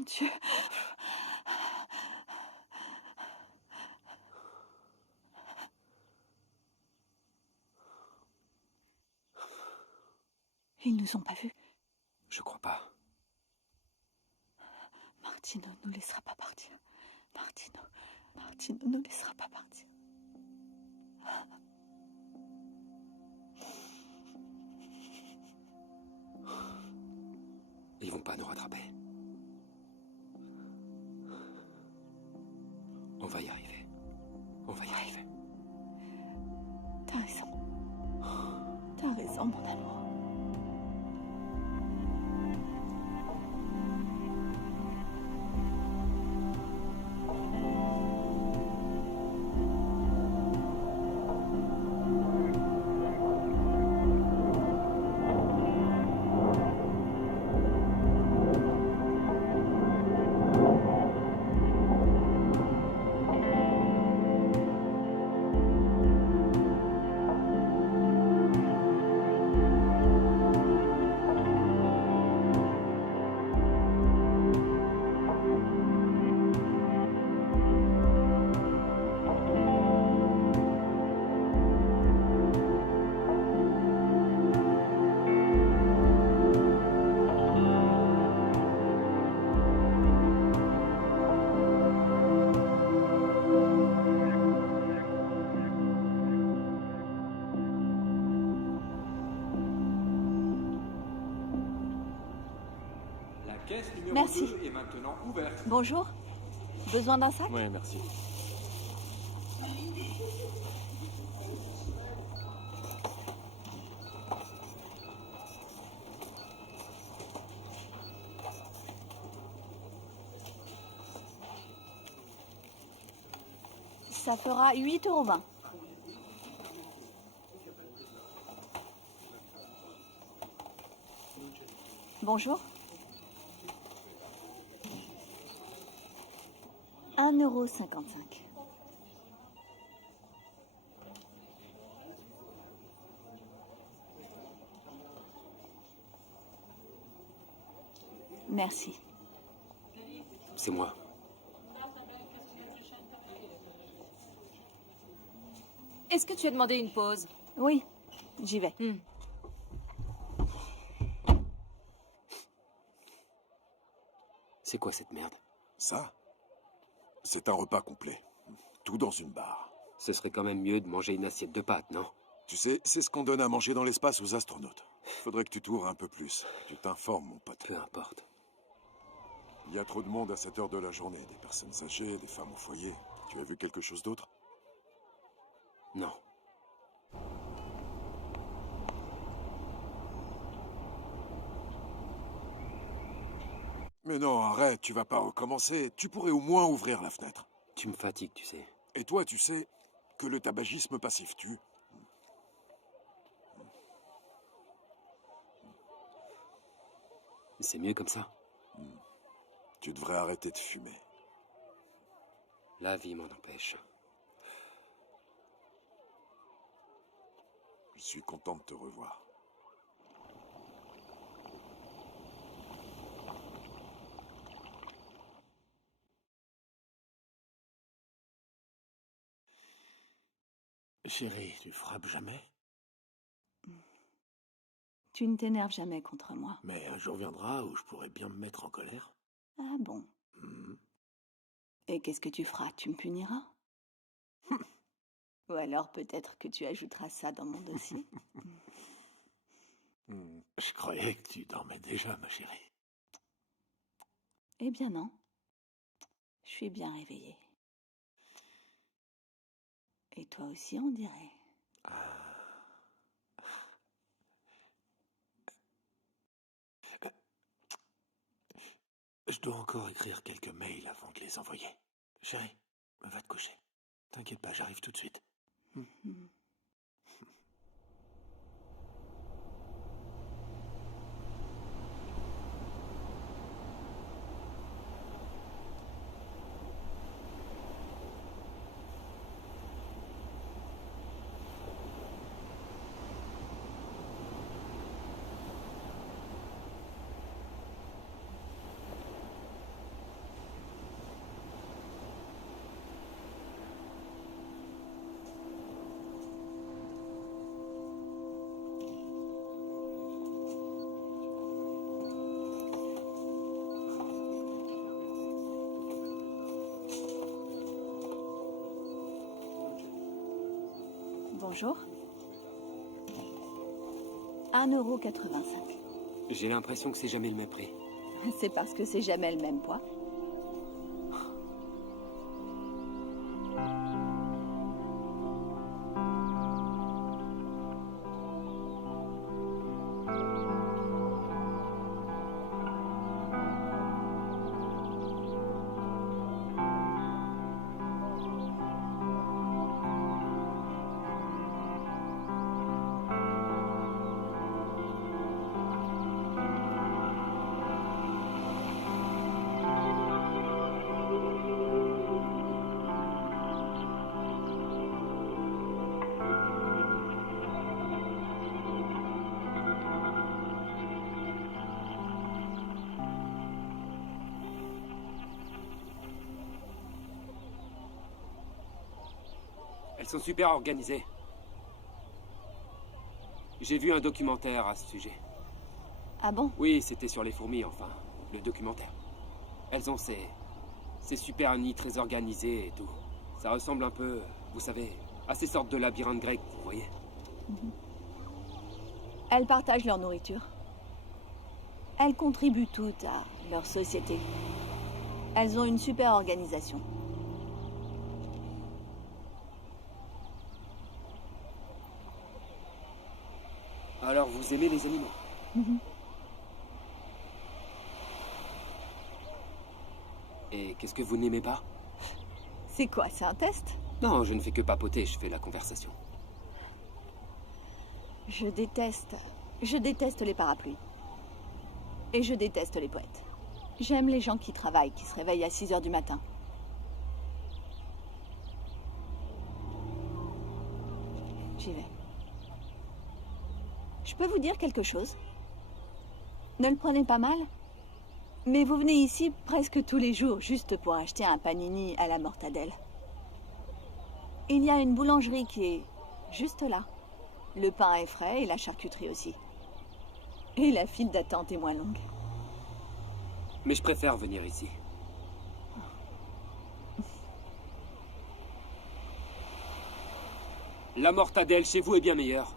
Mon Dieu. Ils nous ont pas vus. Je crois pas. Martino nous laissera pas partir. Martino nous laissera pas partir. Ils vont pas nous rattraper. On va y arriver. On va y arriver. T'as raison. T'as raison, mon amour. Caisse numéro Merci. 2 est maintenant ouverte. Bonjour. Besoin d'un sac? Oui, merci. Ça fera 8,20 €. Bonjour. 1,55 €. Merci. C'est moi. Est-ce que tu as demandé une pause? Oui, j'y vais. C'est quoi cette merde? Ça, c'est un repas complet. Tout dans une barre. Ce serait quand même mieux de manger une assiette de pâtes, non? Tu sais, c'est ce qu'on donne à manger dans l'espace aux astronautes. Faudrait que tu t'ouvres un peu plus. Tu t'informes, mon pote. Peu importe. Il y a trop de monde à cette heure de la journée. Des personnes âgées, des femmes au foyer. Tu as vu quelque chose d'autre? Non. Mais non, arrête, tu vas pas recommencer. Tu pourrais au moins ouvrir la fenêtre. Tu me fatigues, tu sais. Et toi, tu sais que le tabagisme passif tue. C'est mieux comme ça. Tu devrais arrêter de fumer. La vie m'en empêche. Je suis content de te revoir. Chérie, tu frappes jamais? Tu ne t'énerves jamais contre moi. Mais un jour viendra où je pourrais bien me mettre en colère. Ah bon? Mhm. Et qu'est-ce que tu feras? Tu me puniras? Ou alors peut-être que tu ajouteras ça dans mon dossier? Je croyais que tu dormais déjà, ma chérie. Eh bien non. Je suis bien réveillée. Et toi aussi, on dirait. Je dois encore écrire quelques mails avant de les envoyer. Chérie, va te coucher. T'inquiète pas, j'arrive tout de suite. Mhm. Bonjour. 1,85 €. J'ai l'impression que c'est jamais le même prix. C'est parce que c'est jamais le même poids. Elles sont super organisées. J'ai vu un documentaire à ce sujet. Ah bon? Oui, c'était sur les fourmis, enfin, le documentaire. Elles ont ces super nids très organisés et tout. Ça ressemble un peu, vous savez, à ces sortes de labyrinthes grecs, vous voyez. Elles partagent leur nourriture. Elles contribuent toutes à leur société. Elles ont une super organisation. Alors vous aimez les animaux? Et qu'est-ce que vous n'aimez pas? C'est quoi, c'est un test? Non, je ne fais que papoter, je fais la conversation. Je déteste les parapluies. Et je déteste les poètes. J'aime les gens qui travaillent, qui se réveillent à 6 h du matin. J'y vais. Je peux vous dire quelque chose? Ne le prenez pas mal, mais vous venez ici presque tous les jours juste pour acheter un panini à la mortadelle. Il y a une boulangerie qui est juste là. Le pain est frais et la charcuterie aussi. Et la file d'attente est moins longue. Mais je préfère venir ici. La mortadelle chez vous est bien meilleure.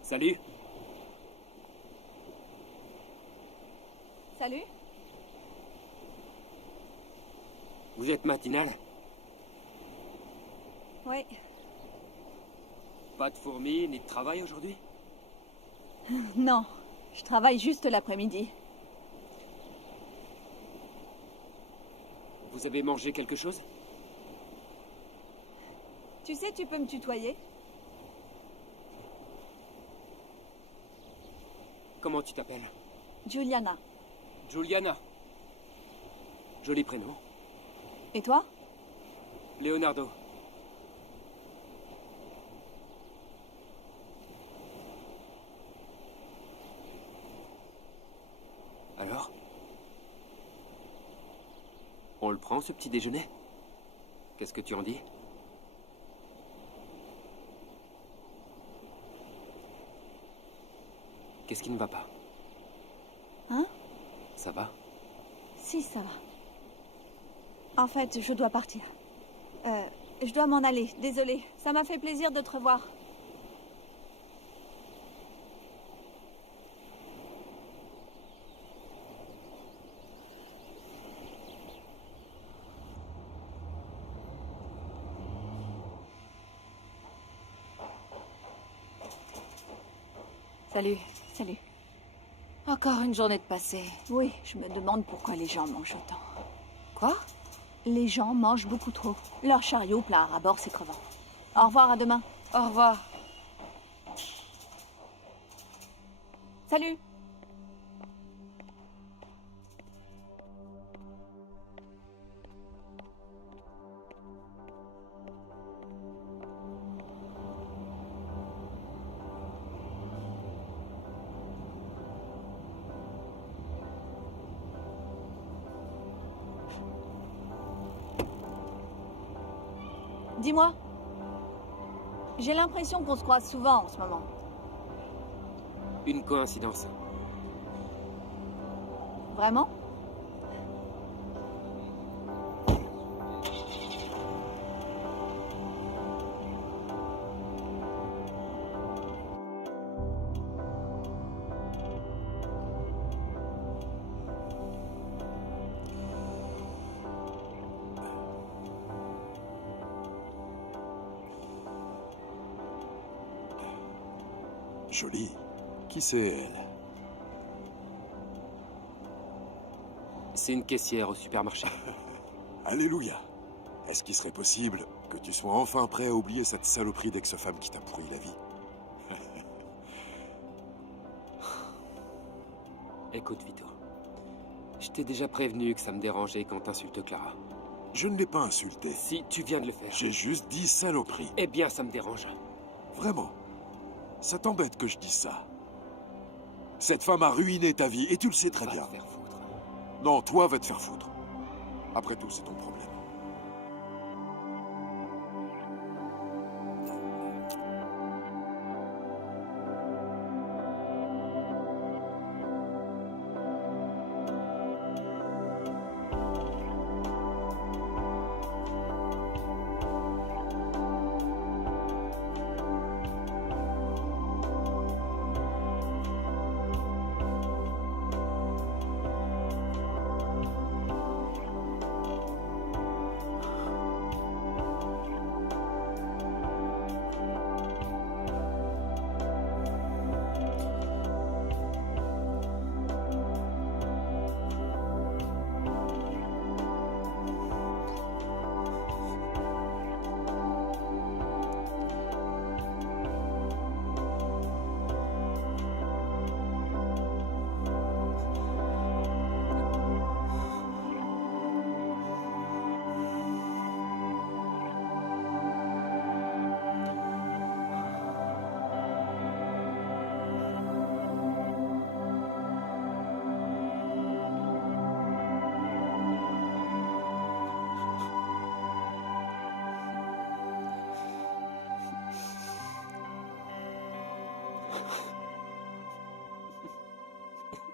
Salut. Salut. Vous êtes matinale? Oui. Pas de fourmis ni de travail aujourd'hui? Non, je travaille juste l'après-midi. Vous avez mangé quelque chose? Tu sais, tu peux me tutoyer? Comment tu t'appelles? Juliana. Juliana. Joli prénom. Et toi? Leonardo. Alors? On le prend, ce petit déjeuner? Qu'est-ce que tu en dis? Qu'est-ce qui ne va pas? Hein? Ça va? Si, ça va. En fait, je dois partir. Je dois m'en aller, désolée. Ça m'a fait plaisir de te revoir. Salut. Salut. Encore une journée de passée. Oui, je me demande pourquoi les gens mangent autant. Quoi? Les gens mangent beaucoup trop. Leur chariot plat à bord, c'est crevant. Au revoir, à demain. Au revoir. Salut. Dis-moi. J'ai l'impression qu'on se croise souvent en ce moment. Une coïncidence. Vraiment? Jolie. Qui c'est, elle? C'est une caissière au supermarché. Alléluia. Est-ce qu'il serait possible que tu sois enfin prêt à oublier cette saloperie d'ex-femme qui t'a pourri la vie? Écoute, Vito. Je t'ai déjà prévenu que ça me dérangeait quand t'insultes Clara. Je ne l'ai pas insulté. Si tu viens de le faire. J'ai juste dit saloperie. Eh bien, ça me dérange. Vraiment. Ça t'embête que je dise ça. Cette femme a ruiné ta vie et tu le sais très Va bien. te faire foutre. Non, toi, va te faire foutre. Après tout, c'est ton problème.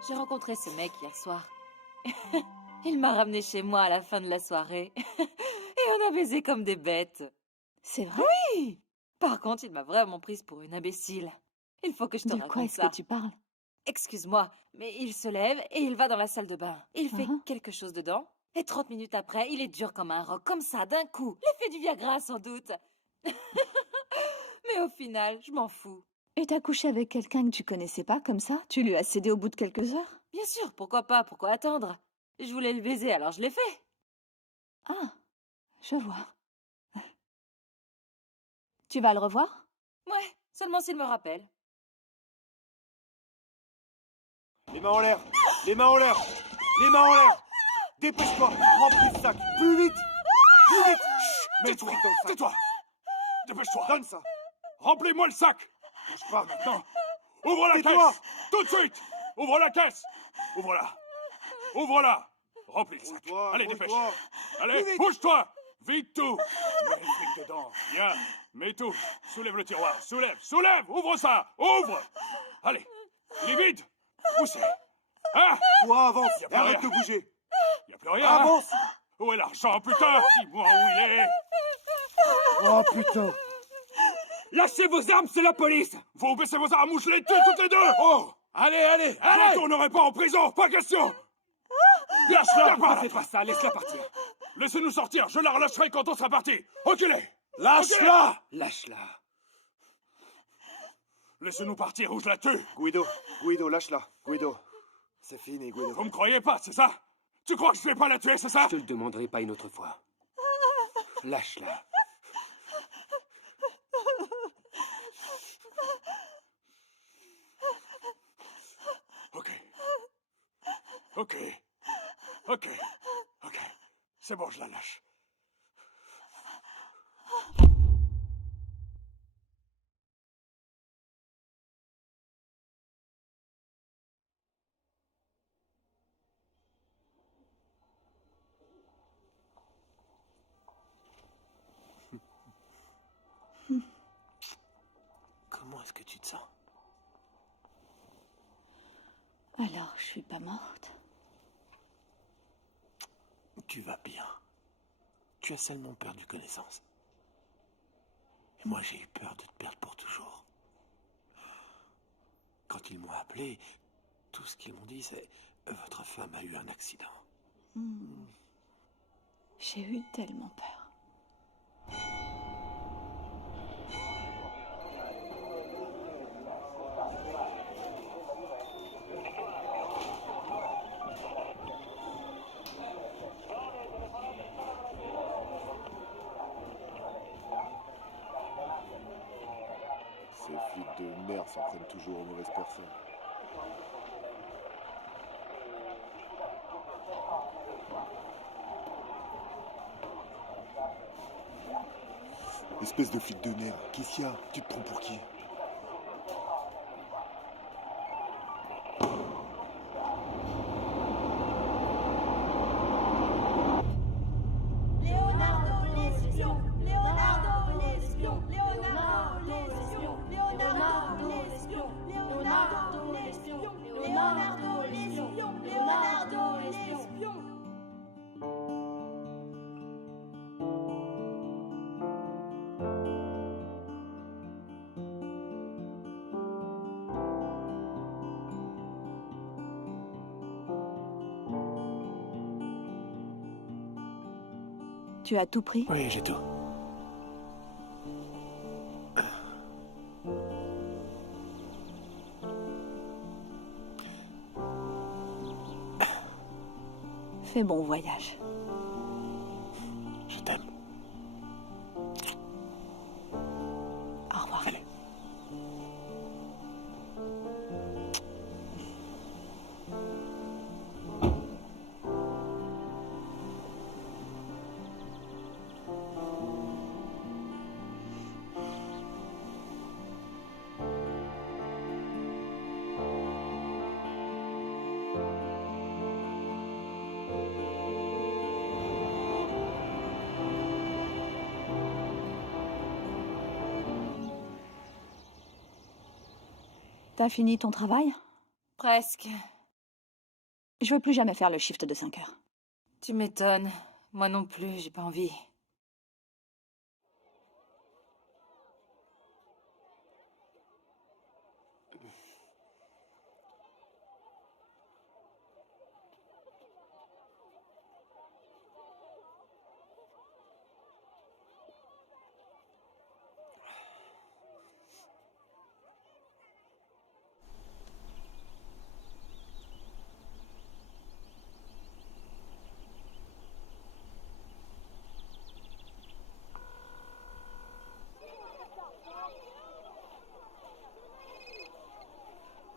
J'ai rencontré ce mec hier soir. Il m'a ramené chez moi à la fin de la soirée. Et on a baisé comme des bêtes. C'est vrai? Oui. Par contre, il m'a vraiment prise pour une imbécile. Il faut que je te De quoi raconte est-ce ça. que tu parles? Excuse-moi, mais il se lève et il va dans la salle de bain. Il fait Mhm. quelque chose dedans. Et 30 minutes après, il est dur comme un roc, comme ça, d'un coup. L'effet du Viagra, sans doute. Mais au final, je m'en fous. Et t'as couché avec quelqu'un que tu connaissais pas comme ça? Tu lui as cédé au bout de quelques heures? Bien sûr, pourquoi pas, pourquoi attendre? Je voulais le baiser, alors je l'ai fait. Ah, je vois. Tu vas le revoir? Ouais, seulement s'il me rappelle. Les mains en l'air! Les mains en l'air! Les mains en l'air! Dépêche-toi! Remplis le sac! Plus vite! Plus vite! Mets le fric dans le sac! Tais-toi! Dépêche-toi! Donne ça! Remplis-moi le sac! Bouge pas maintenant! Ouvre la Tais-toi! caisse! Tout de suite! Ouvre la caisse! Ouvre-la! Ouvre-la! Remplis le sac! Roule-toi, Allez, dépêche! roule-toi. Allez, Plus vite. bouge-toi! Vite tout! Mets le fric dedans! Viens! Mets tout! Soulève le tiroir! Soulève! Soulève! Ouvre ça! Ouvre! Allez! Il est vide! Où c'est? Hein? Toi, avance! Y a Et plus arrête rien. de bouger! Y a plus rien! hein? Avance! Où est l'argent, putain? Dis-moi où il est! Oh putain! Lâchez vos armes, c'est la police! Vous baissez vos armes ou je les tue toutes les deux! Oh! Allez, allez! Je ne retournerai pas en prison! Pas question! Lâche-la! Ne fais pas ça, laisse-la partir. Laissez-nous sortir! Je la relâcherai quand on sera parti! Reculez! Lâche-la! Lâche-la. Laissez-nous partir ou je la tue! Guido, lâche-la! Guido! C'est fini, Guido. Vous me croyez pas, c'est ça? Tu crois que je vais pas la tuer, c'est ça? Je te le demanderai pas une autre fois. Lâche-la. Ok. Ok. Ok. Ok. C'est bon, je la lâche. Comment est-ce que tu te sens? Alors, je suis pas morte. Tu vas bien. Tu as seulement perdu connaissance. Et moi, j'ai eu peur de te perdre pour toujours. Quand ils m'ont appelé, tout ce qu'ils m'ont dit, c'est « Votre femme a eu un accident. J'ai eu tellement peur. Ces flics de merde s'en prennent toujours aux mauvaises personnes. Espèce de flic de merde. Qu'est-ce qu'il y a? Tu te prends pour qui? Leonardo l'espion, Leonardo l'espion, Leonardo l'espion, Leonardo l'espion, Leonardo l'espion, Leonardo l'espion, Leonardo l'espion. Tu as tout pris? Oui, j'ai tout. Fais bon voyage. Je t'aime. Au revoir. Allez. T'as fini ton travail? Presque. Je veux plus jamais faire le shift de 5 heures. Tu m'étonnes. Moi non plus, j'ai pas envie.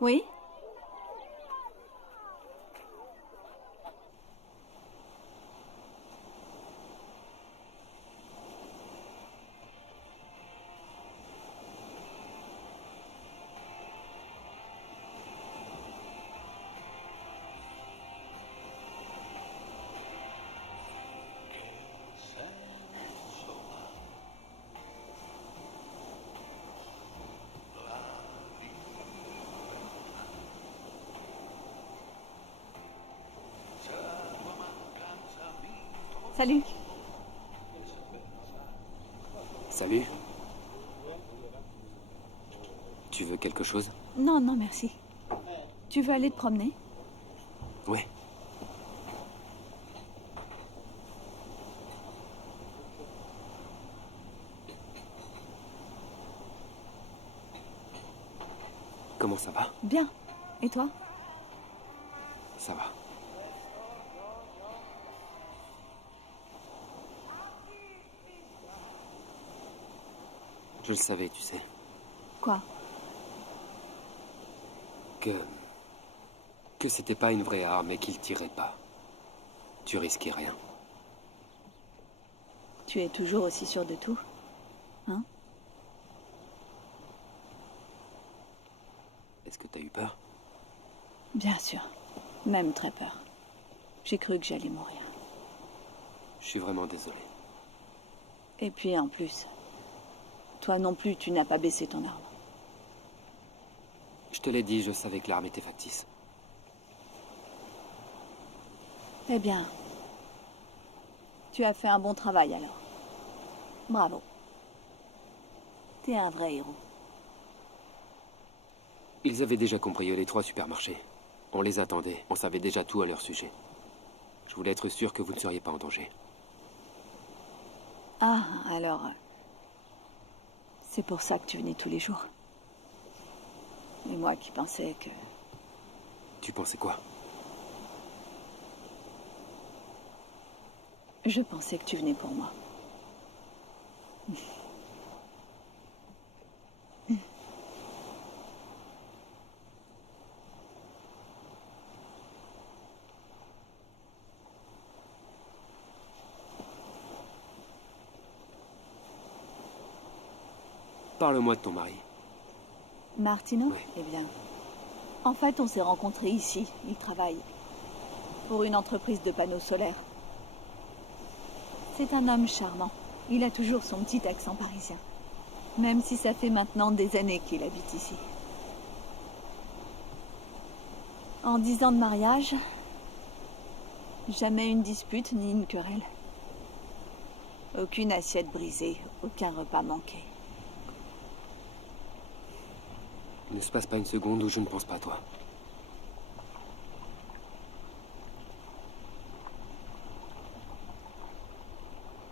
Oui? Salut. Salut. Tu veux quelque chose? Non, non, merci. Tu veux aller te promener? Ouais. Comment ça va? Bien. Et toi? Ça va. Je le savais, tu sais. Quoi? Que c'était pas une vraie arme et qu'il tirait pas. Tu risquais rien. Tu es toujours aussi sûr de tout? Hein? Est-ce que t'as eu peur? Bien sûr. Même très peur. J'ai cru que j'allais mourir. Je suis vraiment désolé. Et puis en plus, toi non plus, tu n'as pas baissé ton arme. Je te l'ai dit, je savais que l'arme était factice. Eh bien, tu as fait un bon travail alors. Bravo. T'es un vrai héros. Ils avaient déjà cambriolé 3 supermarchés. On les attendait, on savait déjà tout à leur sujet. Je voulais être sûr que vous ne seriez pas en danger. Ah, alors... c'est pour ça que tu venais tous les jours. Et moi qui pensais que... Tu pensais quoi? Je pensais que tu venais pour moi. Parle-moi de ton mari. Martino? Oui. Eh bien... En fait, on s'est rencontrés ici. Il travaille pour une entreprise de panneaux solaires. C'est un homme charmant. Il a toujours son petit accent parisien. Même si ça fait maintenant des années qu'il habite ici. En 10 ans de mariage, jamais une dispute ni une querelle. Aucune assiette brisée, aucun repas manqué. Il ne se passe pas une seconde où je ne pense pas à toi.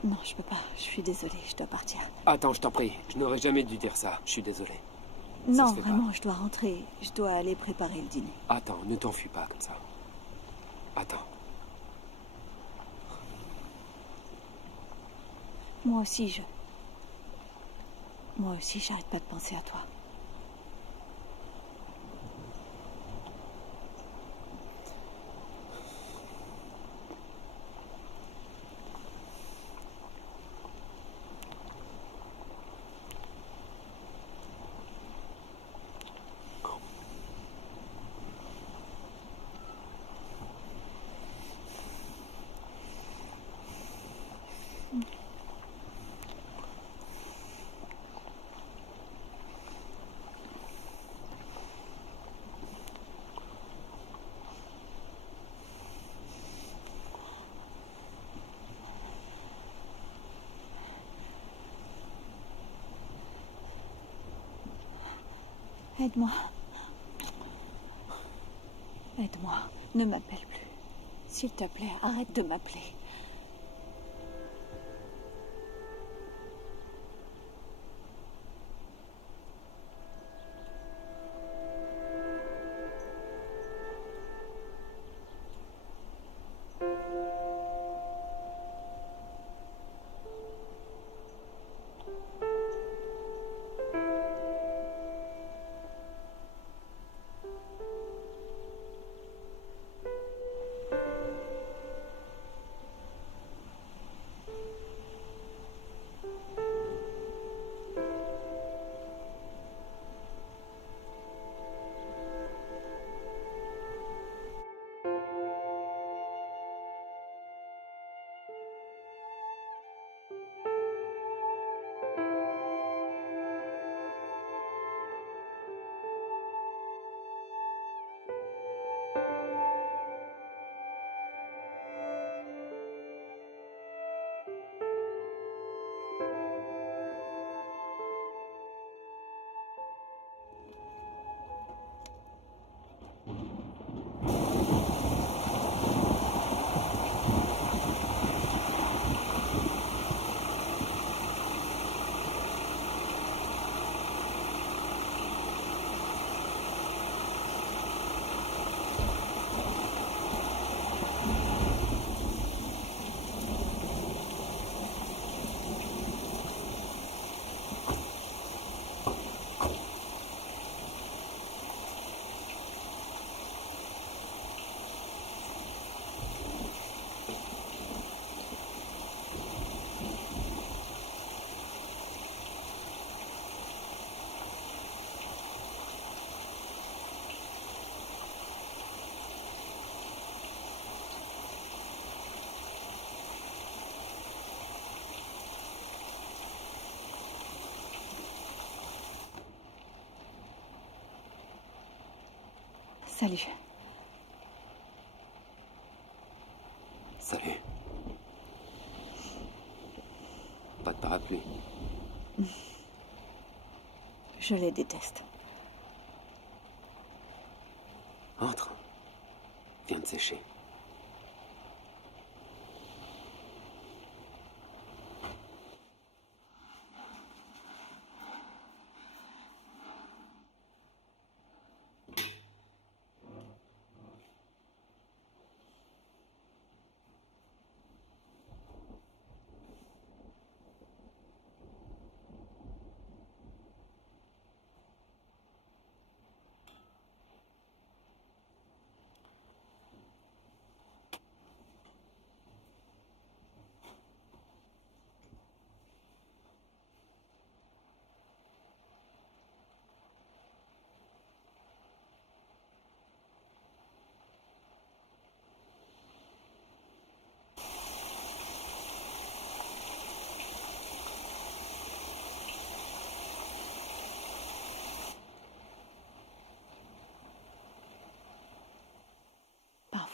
Non, je peux pas. Je suis désolée, je dois partir. Attends, je t'en prie. Je n'aurais jamais dû dire ça. Je suis désolé. Non, se fait pas. vraiment, je dois rentrer. Je dois aller préparer le dîner. Attends, ne t'enfuis pas comme ça. Attends. Moi aussi, j'arrête pas de penser à toi. Aide-moi. Aide-moi. Ne m'appelle plus. S'il te plaît, arrête de m'appeler. Salut. Salut. Pas de parapluie. Je les déteste. Entre. Viens de sécher.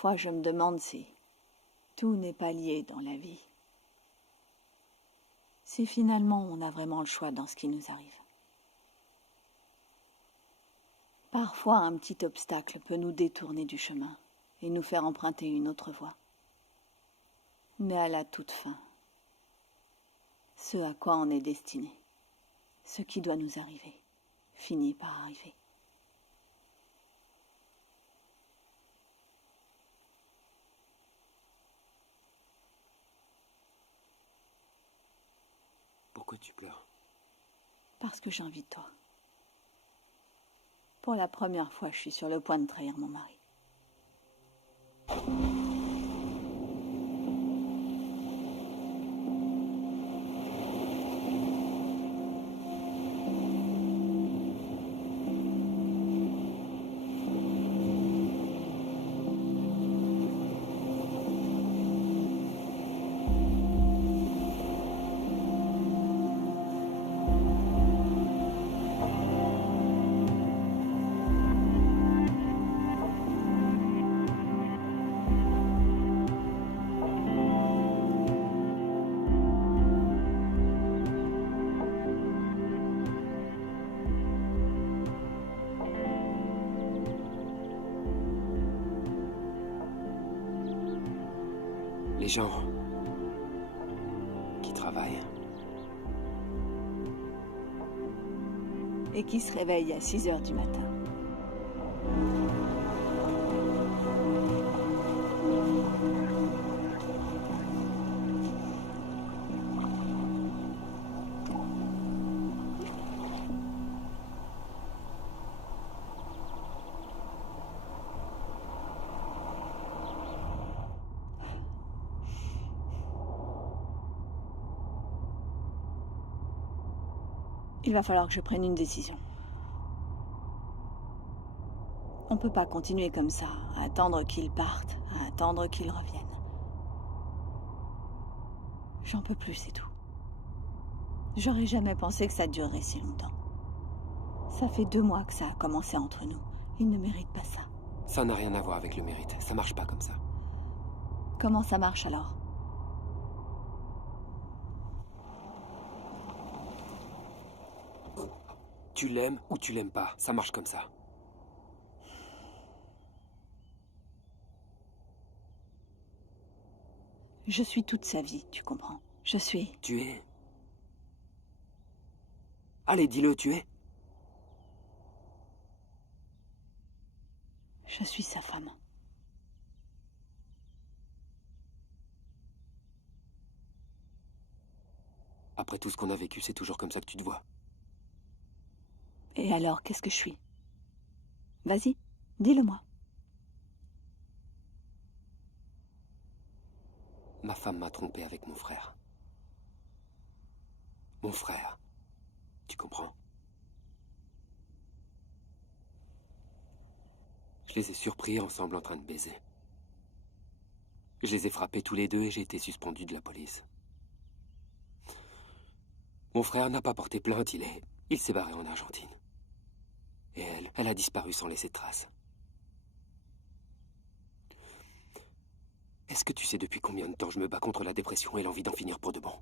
Parfois, je me demande si tout n'est pas lié dans la vie. Si finalement on a vraiment le choix dans ce qui nous arrive. Parfois, un petit obstacle peut nous détourner du chemin et nous faire emprunter une autre voie. Mais à la toute fin, ce à quoi on est destiné, ce qui doit nous arriver, finit par arriver. Pourquoi tu pleures? Parce que j'ai envie de toi. Pour la première fois, je suis sur le point de trahir mon mari. gens qui travaillent. Et qui se réveille à 6 heures du matin. Il va falloir que je prenne une décision. On peut pas continuer comme ça, à attendre qu'ils partent, à attendre qu'ils reviennent. J'en peux plus, c'est tout. J'aurais jamais pensé que ça durerait si longtemps. Ça fait 2 mois que ça a commencé entre nous. Ils ne méritent pas ça. Ça n'a rien à voir avec le mérite. Ça marche pas comme ça. Comment ça marche alors? Tu l'aimes ou tu l'aimes pas. Ça marche comme ça. Je suis toute sa vie, tu comprends? Je suis... Tu es... Allez, dis-le, tu es... Je suis sa femme. Après tout ce qu'on a vécu, c'est toujours comme ça que tu te vois. Et alors, qu'est-ce que je suis? Vas-y, dis-le-moi. Ma femme m'a trompé avec mon frère. Mon frère. Tu comprends? Je les ai surpris ensemble en train de baiser. Je les ai frappés tous les deux et j'ai été suspendu de la police. Mon frère n'a pas porté plainte, il s'est barré en Argentine. Et elle a disparu sans laisser de traces. Est-ce que tu sais depuis combien de temps je me bats contre la dépression et l'envie d'en finir pour de bon?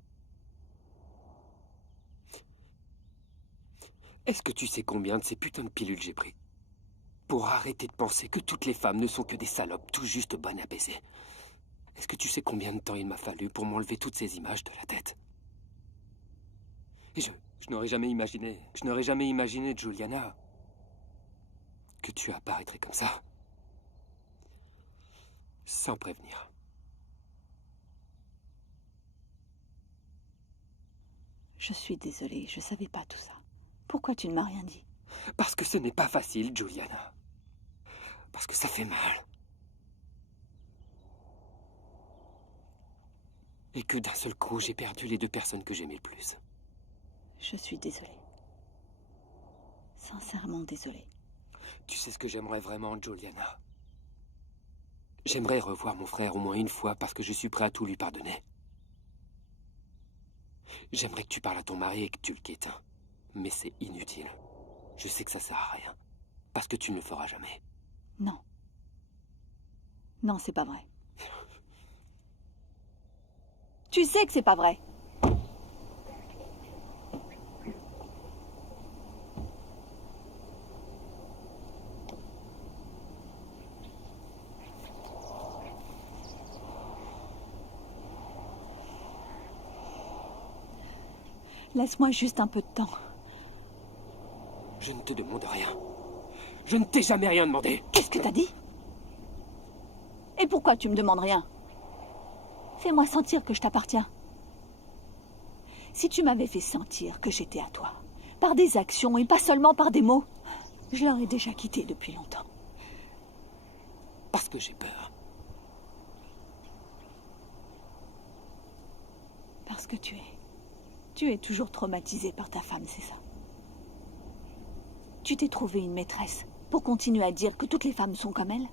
Est-ce que tu sais combien de ces putains de pilules j'ai pris pour arrêter de penser que toutes les femmes ne sont que des salopes tout juste bonnes à baiser? Est-ce que tu sais combien de temps il m'a fallu pour m'enlever toutes ces images de la tête? Et je n'aurais jamais imaginé, Juliana, que tu apparaîtrais comme ça. Sans prévenir. Je suis désolée, je savais pas tout ça. Pourquoi tu ne m'as rien dit? Parce que ce n'est pas facile, Juliana. Parce que ça fait mal. Et que d'un seul coup, j'ai perdu les 2 personnes que j'aimais le plus. Je suis désolée. Sincèrement désolée. Tu sais ce que j'aimerais vraiment, Juliana? J'aimerais revoir mon frère au moins une fois parce que je suis prêt à tout lui pardonner. J'aimerais que tu parles à ton mari et que tu le quittes. Mais c'est inutile. Je sais que ça sert à rien. Parce que tu ne le feras jamais. Non. Non, c'est pas vrai. Tu sais que c'est pas vrai. Laisse-moi juste un peu de temps. Je ne te demande rien. Je ne t'ai jamais rien demandé. Qu'est-ce que t'as dit? Et pourquoi tu me demandes rien? Fais-moi sentir que je t'appartiens. Si tu m'avais fait sentir que j'étais à toi, par des actions et pas seulement par des mots, je l'aurais déjà quitté depuis longtemps. Parce que j'ai peur. Parce que tu es toujours traumatisé par ta femme, c'est ça? Tu t'es trouvé une maîtresse pour continuer à dire que toutes les femmes sont comme elle?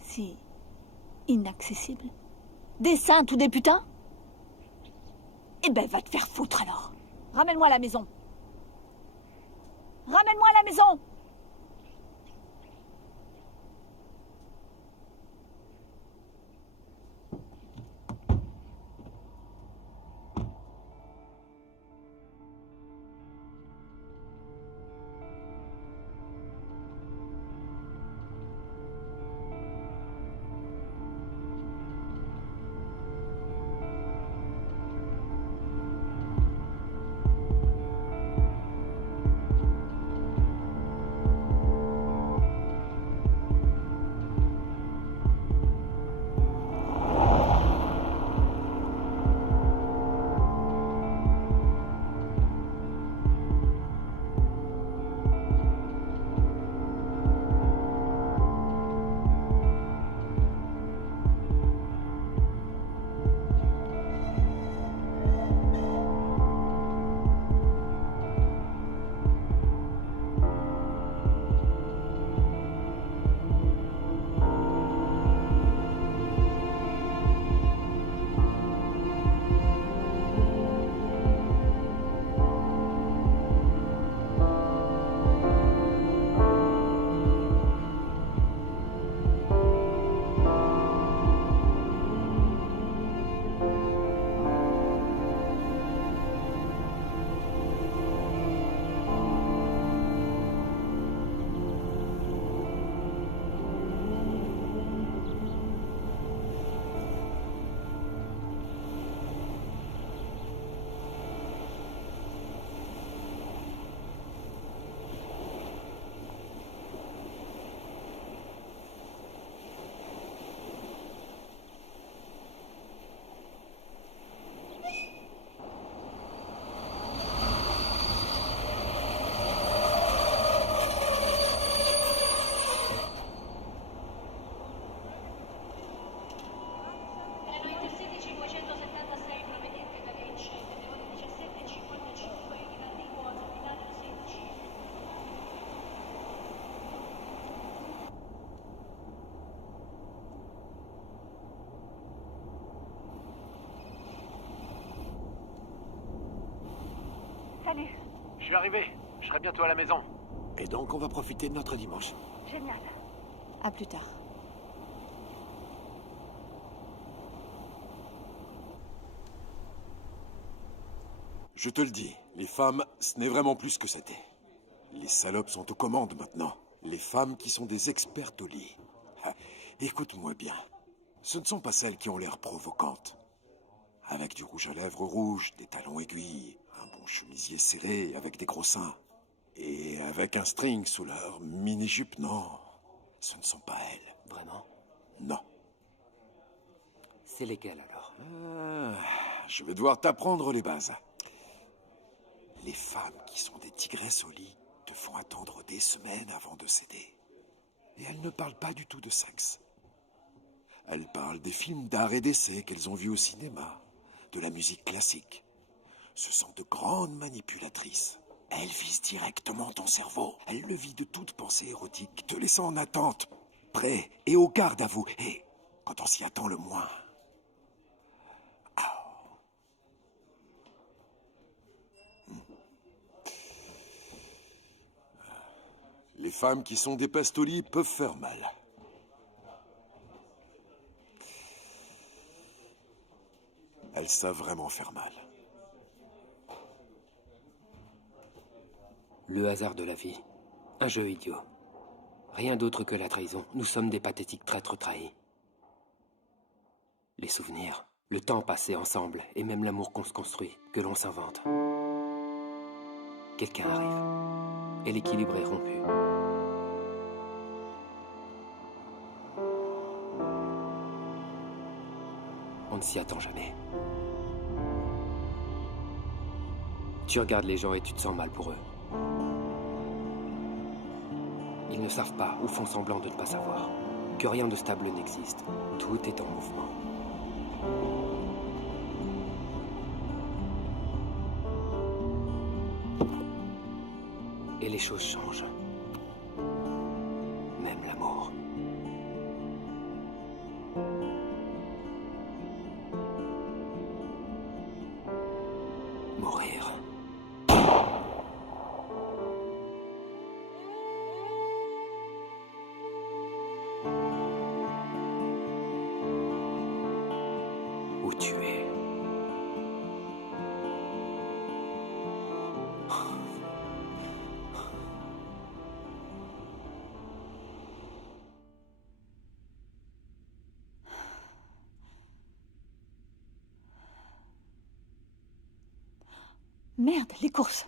Si inaccessibles? Des saintes ou des putains? Eh ben, va te faire foutre alors. Ramène-moi à la maison. Ramène-moi à la maison. Salut. Je suis arrivé. Je serai bientôt à la maison. Et donc, on va profiter de notre dimanche. Génial. À plus tard. Je te le dis, les femmes, ce n'est vraiment plus ce que c'était. Les salopes sont aux commandes maintenant. Les femmes qui sont des expertes au lit. Ah, écoute-moi bien. Ce ne sont pas celles qui ont l'air provocantes. Avec du rouge à lèvres rouge, des talons aiguilles, un bon chemisier serré avec des gros seins. Et avec un string sous leur mini-jupe, non. Ce ne sont pas elles. Vraiment? Non. C'est légal alors. Je vais devoir t'apprendre les bases. Les femmes qui sont des tigresses au lit te font attendre des semaines avant de céder. Et elles ne parlent pas du tout de sexe. Elles parlent des films d'art et d'essai qu'elles ont vus au cinéma, de la musique classique. Ce sont de grandes manipulatrices. Elles visent directement ton cerveau. Elles le vident de toute pensée érotique, te laissant en attente, prêt et au garde à vous. Et quand on s'y attend le moins... Les femmes qui sont des pastolis peuvent faire mal. Elles savent vraiment faire mal. Le hasard de la vie. Un jeu idiot. Rien d'autre que la trahison. Nous sommes des pathétiques traîtres trahis. Les souvenirs, le temps passé ensemble, et même l'amour qu'on se construit, que l'on s'invente. Quelqu'un arrive, et l'équilibre est rompu. On ne s'y attend jamais. Tu regardes les gens et tu te sens mal pour eux. Ils ne savent pas ou font semblant de ne pas savoir que rien de stable n'existe. Tout est en mouvement. Et les choses changent. Même l'amour. Mourir. Ou tuer. Merde, les courses.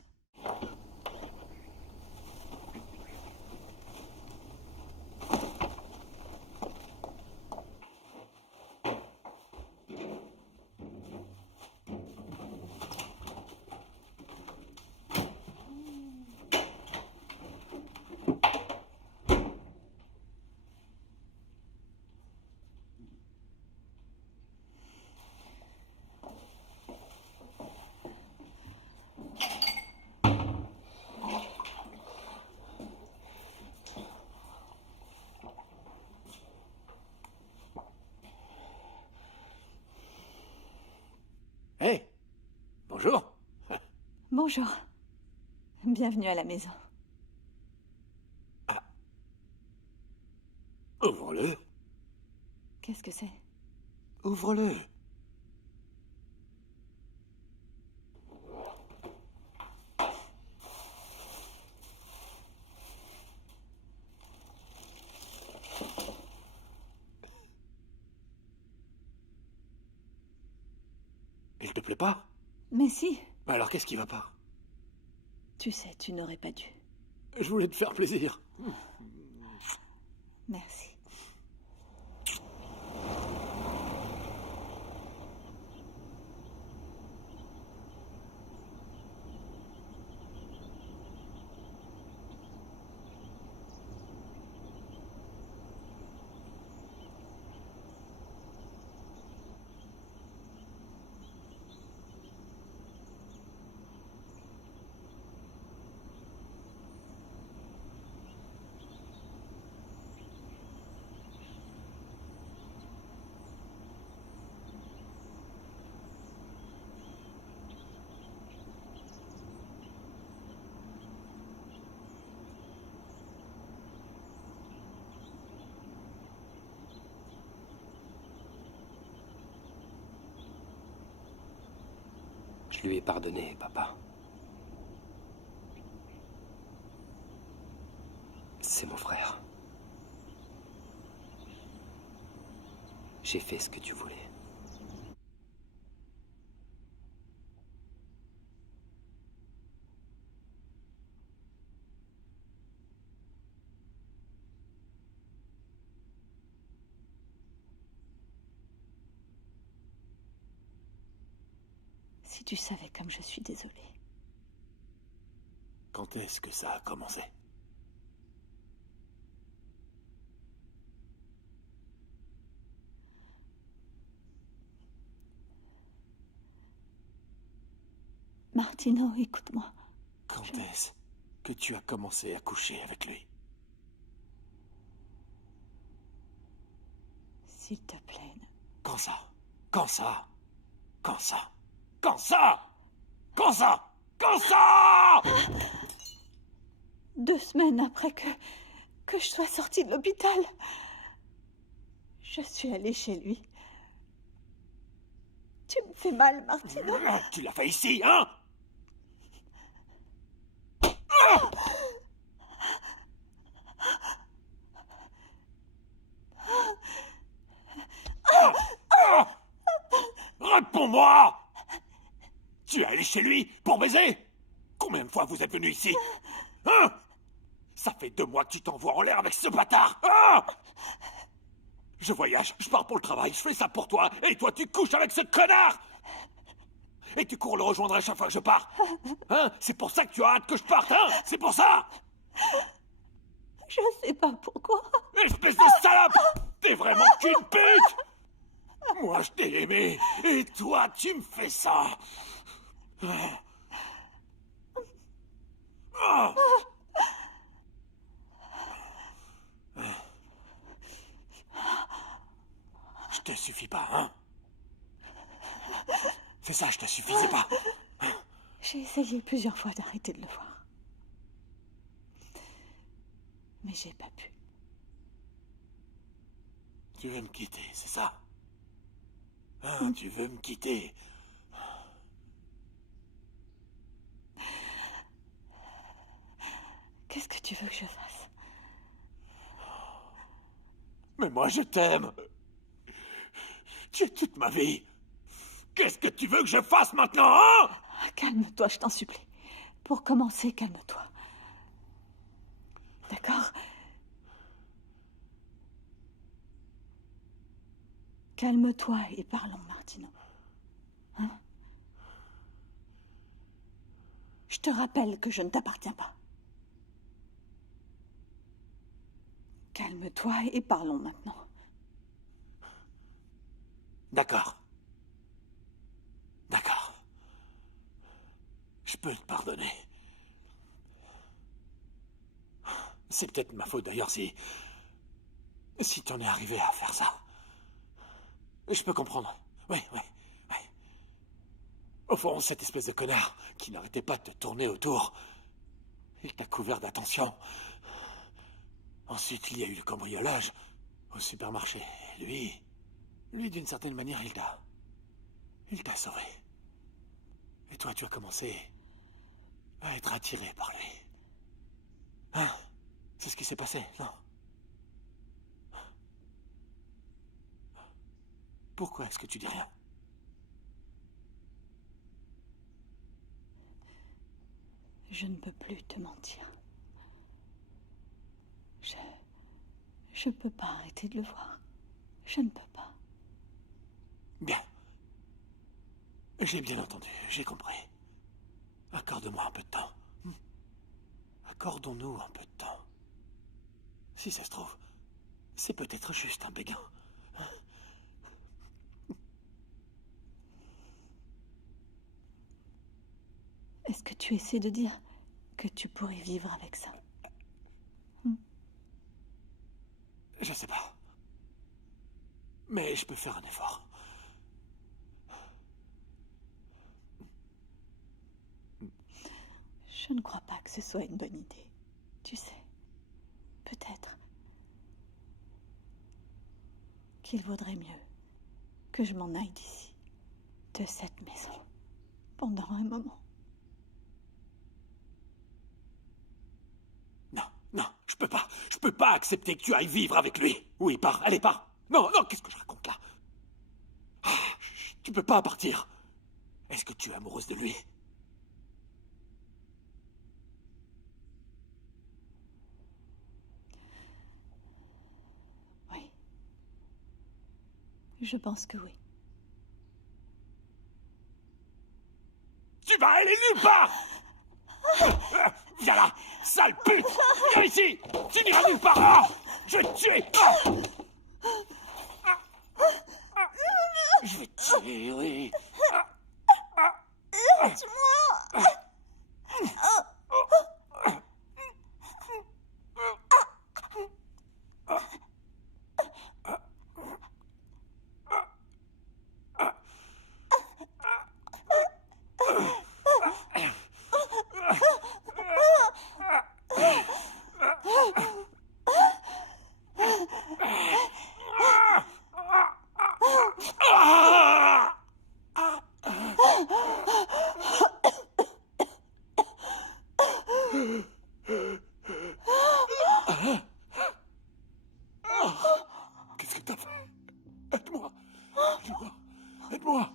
Hé! Bonjour. Bonjour. Bienvenue à la maison. Ouvre-le. Qu'est-ce que c'est? Ouvre-le. Il te plaît pas? Mais si, Alors qu'est-ce qui va pas? tu sais, tu n'aurais pas dû. Je voulais te faire plaisir. Merci. Je lui ai pardonné, papa. C'est mon frère. J'ai fait ce que tu voulais. Si tu savais comme je suis désolée. Quand est-ce que ça a commencé? Martino, écoute-moi. Quand est-ce que tu as commencé à coucher avec lui? S'il te plaît. Quand ça? Quand ça? Quand ça? Quand ça? Quand ça? Quand ça? 2 semaines après que je sois sortie de l'hôpital, je suis allée chez lui. Tu me fais mal, Martino. Tu l'as fait ici, hein? Réponds-moi! Tu es allé chez lui pour baiser? Combien de fois vous êtes venu ici? Hein? Ça fait 2 mois que tu t'envoies en l'air avec ce bâtard! Hein? Je voyage, je pars pour le travail, je fais ça pour toi, et toi tu couches avec ce connard! Et tu cours le rejoindre à chaque fois que je pars! Hein? C'est pour ça que tu as hâte que je parte, hein? C'est pour ça! Je sais pas pourquoi. Espèce de salope! T'es vraiment qu'une pute! Moi, je t'ai aimé, et toi, tu me fais ça! Je te suffis pas, hein? C'est ça, je te suffisais pas. J'ai essayé plusieurs fois d'arrêter de le voir. Mais j'ai pas pu. Tu veux me quitter, c'est ça? Hein, tu veux me quitter? Qu'est-ce que tu veux que je fasse? Mais moi, je t'aime. Tu es toute ma vie. Qu'est-ce que tu veux que je fasse maintenant, hein? Calme-toi, je t'en supplie. Pour commencer, calme-toi. D'accord? Calme-toi et parlons, Martino. Hein? Je te rappelle que je ne t'appartiens pas. Calme-toi et parlons maintenant. D'accord. D'accord. Je peux te pardonner. C'est peut-être ma faute d'ailleurs si t'en es arrivé à faire ça. Je peux comprendre. Oui. Au fond, cette espèce de connard qui n'arrêtait pas de te tourner autour, il t'a couvert d'attention. Ensuite, il y a eu le cambriolage au supermarché. Lui, d'une certaine manière, il t'a sauvé. Et toi, tu as commencé à être attiré par lui. Hein? C'est ce qui s'est passé, non? Pourquoi est-ce que tu dis rien? Je ne peux plus te mentir. Je peux pas arrêter de le voir. Je ne peux pas. Bien. J'ai bien entendu, j'ai compris. Accorde-moi un peu de temps. Accordons-nous un peu de temps. Si ça se trouve, c'est peut-être juste un béguin. Est-ce que tu essaies de dire que tu pourrais vivre avec ça? Je sais pas. Mais je peux faire un effort. Je ne crois pas que ce soit une bonne idée. Tu sais, peut-être qu'il vaudrait mieux que je m'en aille d'ici, de cette maison. Pendant un moment. Non, non, je peux pas accepter que tu ailles vivre avec lui. Oui, pars, allez, pars. Non, non, qu'est-ce que je raconte là? Ah, tu peux pas partir. Est-ce que tu es amoureuse de lui? Oui. Je pense que oui. Tu vas aller nulle part. Viens là, sale pute. Viens ici. Tu n'iras nulle part. Ah, je vais te tuer. Je vais te tuer, oui. Qu'est-ce que t'as fait? Aide-moi. Aide-moi.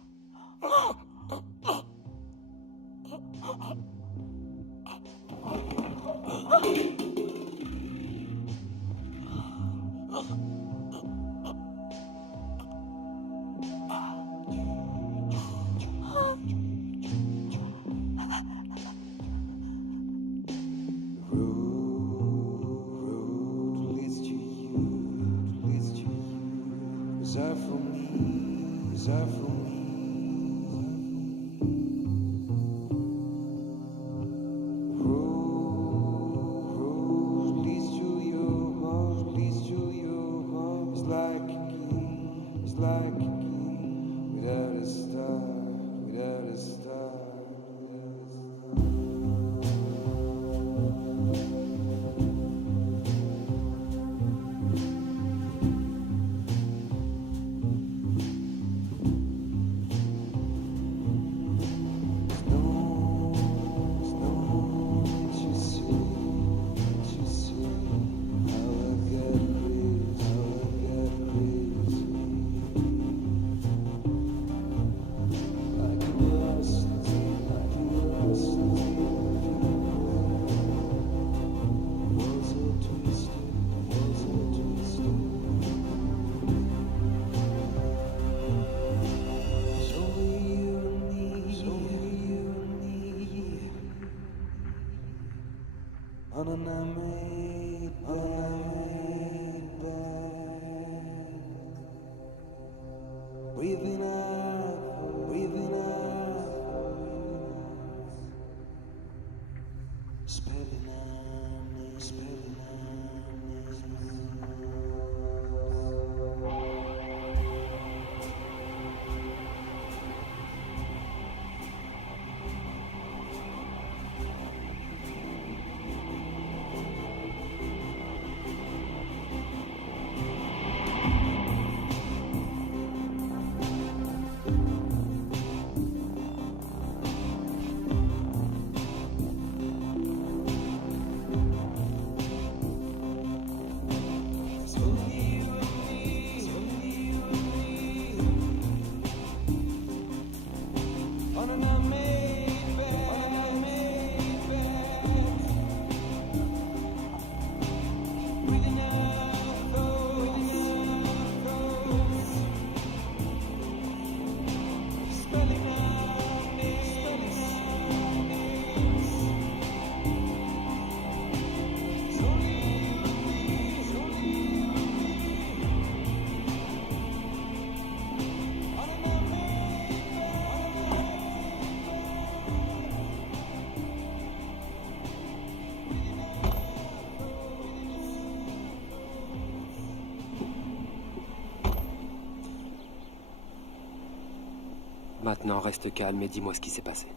Maintenant, reste calme et dis-moi ce qui s'est passé.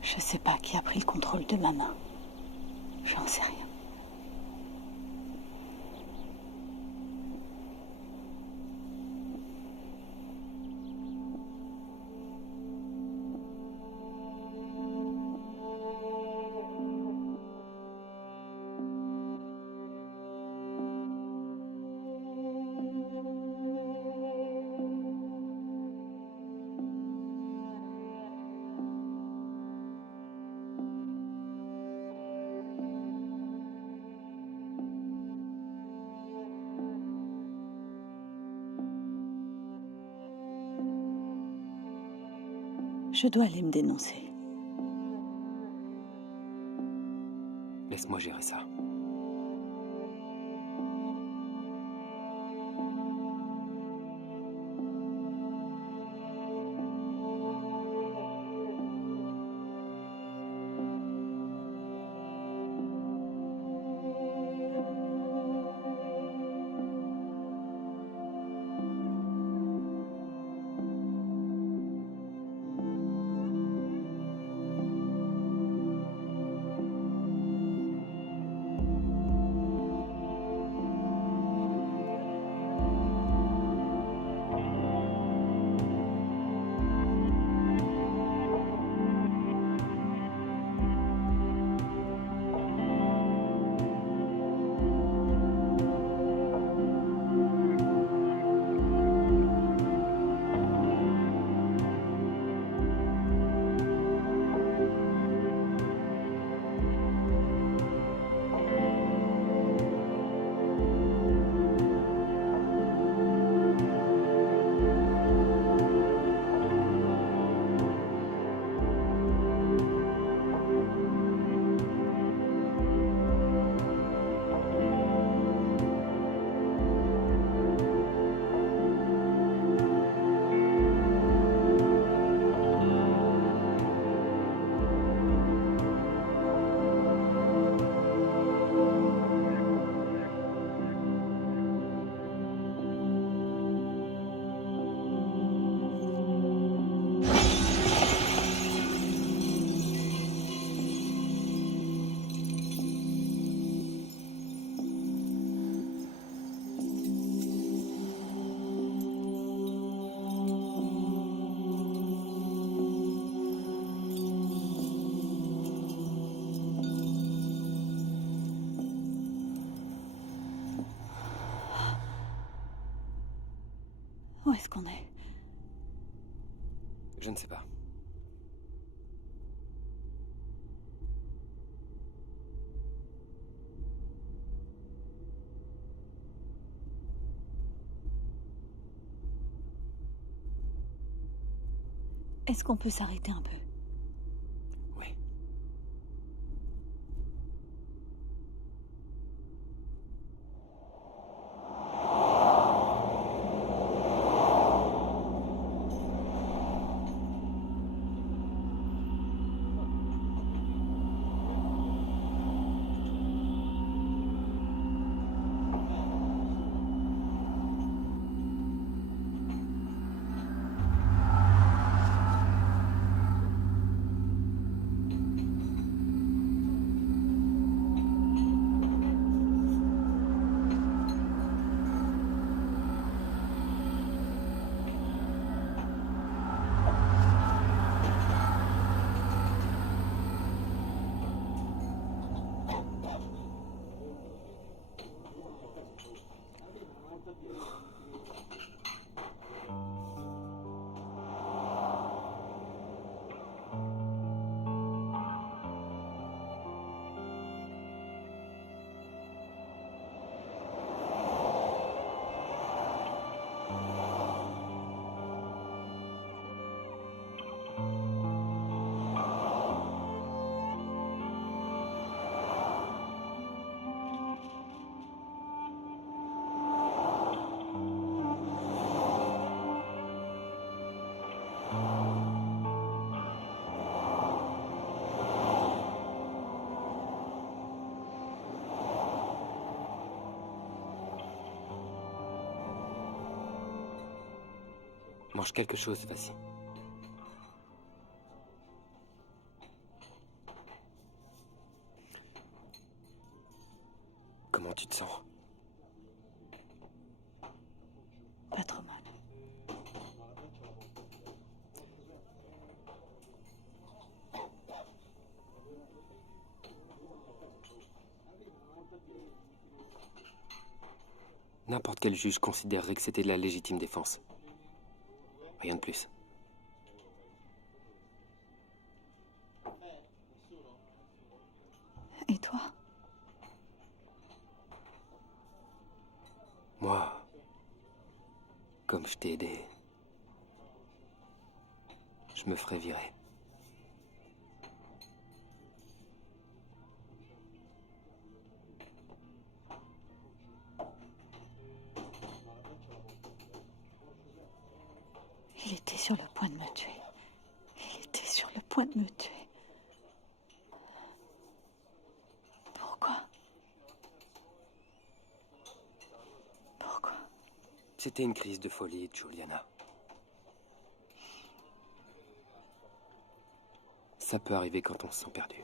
Je sais pas qui a pris le contrôle de ma main. J'en sais rien. Je dois aller me dénoncer. Laisse-moi gérer ça. Où est-ce qu'on est? Je ne sais pas. Est-ce qu'on peut s'arrêter un peu? Oui. Mange quelque chose, vas-y. Comment tu te sens? Pas trop mal. N'importe quel juge considérerait que c'était de la légitime défense. Rien de plus. Et toi? Moi, comme je t'ai aidé, je je me ferai virer. Il était sur le point de me tuer. Il était sur le point de me tuer. Pourquoi? Pourquoi? C'était une crise de folie, Juliana. Ça peut arriver quand on se sent perdu.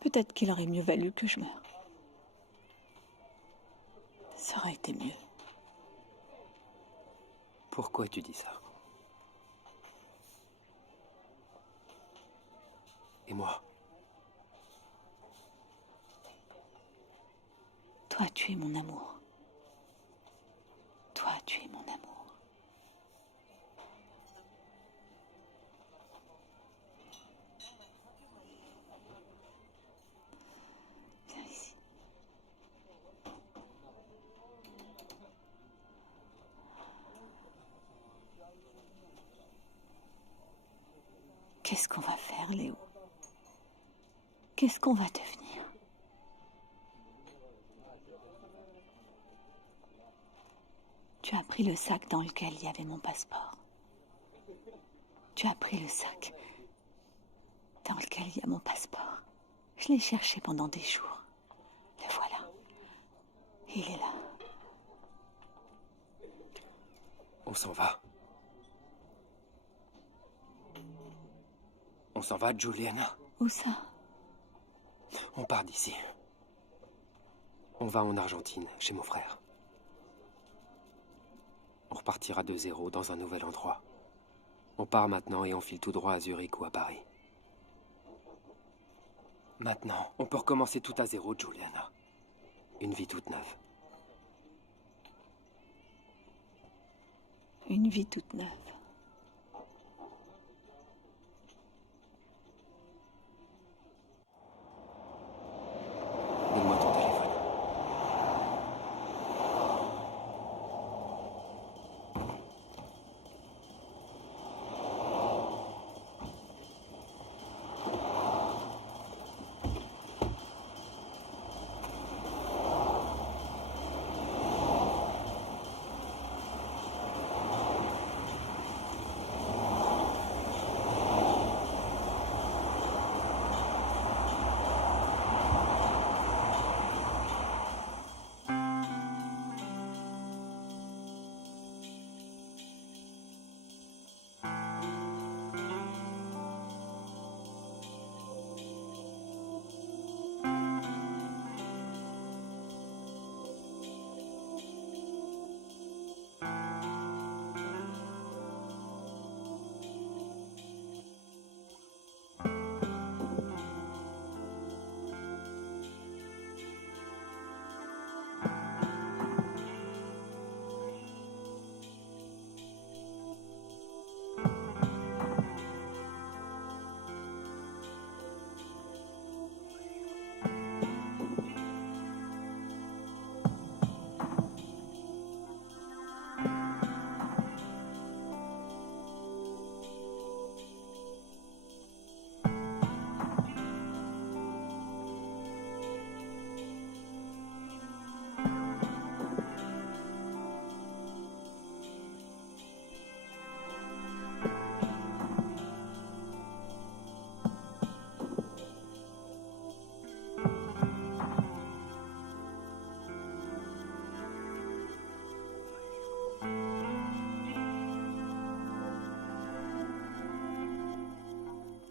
Peut-être qu'il aurait mieux valu que je meure. Ça aurait été mieux. Pourquoi tu dis ça? Et moi? Toi, tu es mon amour. Toi, tu es mon amour. Viens ici. Qu'est-ce qu'on va faire, Léo? Qu'est-ce qu'on va devenir? Tu as pris le sac dans lequel il y avait mon passeport. Tu as pris le sac dans lequel il y a mon passeport. Je l'ai cherché pendant des jours. Le voilà. Il est là. On s'en va. On s'en va, Juliana. Où ça? On part d'ici. On va en Argentine, chez mon frère. On repartira de zéro dans un nouvel endroit. On part maintenant et on file tout droit à Zurich ou à Paris. Maintenant, on peut recommencer tout à zéro, Juliana. Une vie toute neuve. Une vie toute neuve. Donne-moi ton téléphone.